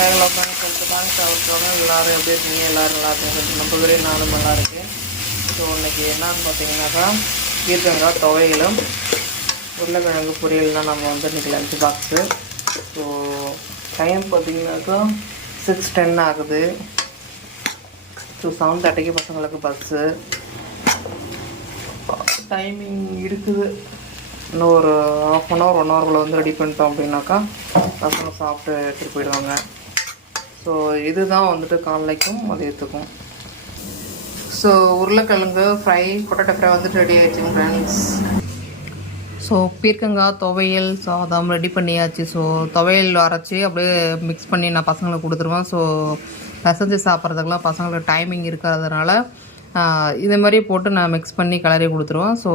Hello friends, thanks அவருக்காக எல்லோரும் எப்படி இருக்கீங்க? எல்லோரும் நல்லா இருக்கீங்க. நம்ம வரையே நானும் நல்லா இருக்கேன். ஸோ இன்றைக்கி என்னன்னு பார்த்தீங்கன்னாக்கா பீர்க்கங்காய் துவையலும் உருளைக்கிழங்கு பொரியல் தான் நம்ம வந்து இன்றைக்கி லஞ்ச் பாக்ஸு. ஸோ டைம் பார்த்தீங்கன்னாக்கா 6:10 ஆகுது. ஸோ 7:30க்கு பசங்களுக்கு பஸ்ஸு. டைமிங் இருக்குது. இன்னும் ஒரு ½ அன் ஹவர் 1 ஹவருக்குள்ளே வந்து ரெடி பண்ணிட்டோம் அப்படின்னாக்கா பசங்க சாப்பிட்டு எடுத்துகிட்டு போயிடுவாங்க. ஸோ இதுதான் வந்துட்டு காலைக்கும் மதியத்துக்கும். ஸோ உருளைக்கிழங்கு ஃப்ரை, பொட்டேட்டோ ஃப்ரை வந்துட்டு ரெடி ஆகிடுச்சுங்க ஃப்ரெண்ட்ஸ். ஸோ பீர்க்கங்காய் துவையல் சாதம் ரெடி பண்ணியாச்சு. ஸோ துவையல் அரைச்சி அப்படியே மிக்ஸ் பண்ணி நான் பசங்களுக்கு கொடுத்துருவேன். ஸோ பிசைஞ்சு சாப்பிட்றதுக்கெலாம் பசங்களுக்கு டைமிங் இருக்கிறதுனால இது மாதிரி போட்டு நான் மிக்ஸ் பண்ணி கிளறி கொடுத்துருவேன். ஸோ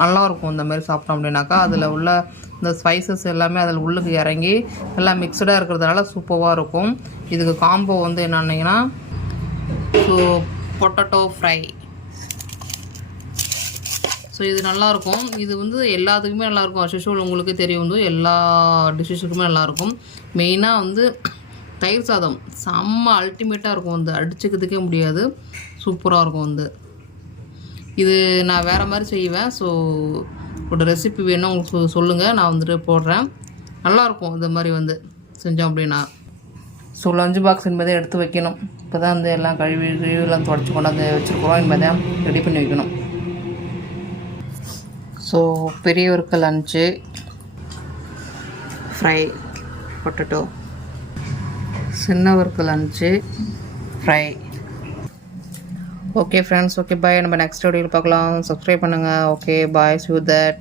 நல்லாயிருக்கும் இந்த மாதிரி சாப்பிட்டோம் அப்படின்னாக்கா. அதில் உள்ள இந்த ஸ்பைசஸ் எல்லாமே அதில் உள்ளுக்கு இறங்கி எல்லாம் மிக்சடாக இருக்கிறதுனால சூப்பராக இருக்கும். இதுக்கு காம்போ வந்து என்னன்னீங்கன்னா ஸோ பொட்டேட்டோ ஃப்ரை. ஸோ இது நல்லாயிருக்கும். இது வந்து எல்லாத்துக்குமே நல்லாயிருக்கும். அஸ்யூஷுவல் உங்களுக்கு தெரியும், வந்து எல்லா டிஷ்ஷுக்குமே நல்லாயிருக்கும். மெயினாக வந்து தயிர் சாதம் செம்ம அல்டிமேட்டாக இருக்கும். வந்து அடிச்சுக்கிறதுக்கே முடியாது, சூப்பராக இருக்கும். வந்து இது நான் வேறு மாதிரி செய்வேன். ஸோ ஒரு ரெசிபி வேணும் உங்களுக்கு சொல்லுங்கள், நான் வந்துட்டு போடுறேன். நல்லாயிருக்கும் இந்த மாதிரி வந்து செஞ்சோம் அப்படின்னா. ஸோ லஞ்ச் பாக்ஸ் என்பதை எடுத்து வைக்கணும். இப்போ தான் வந்து எல்லாம் கழுவிலாம் தொடச்சி கொண்டாந்து வச்சுருக்குறோம். இனிமேல் தான் ரெடி பண்ணி வைக்கணும். ஸோ பெரியவருக்கு லஞ்சு ஃப்ரை பொட்டேட்டோ, சின்னவருக்கு lunch fry. Okay friends, okay bye. நம்ம நெக்ஸ்ட் வீடியோவில் பார்க்கலாம். சப்ஸ்கிரைப் பண்ணுங்கள். Okay bye, see you that.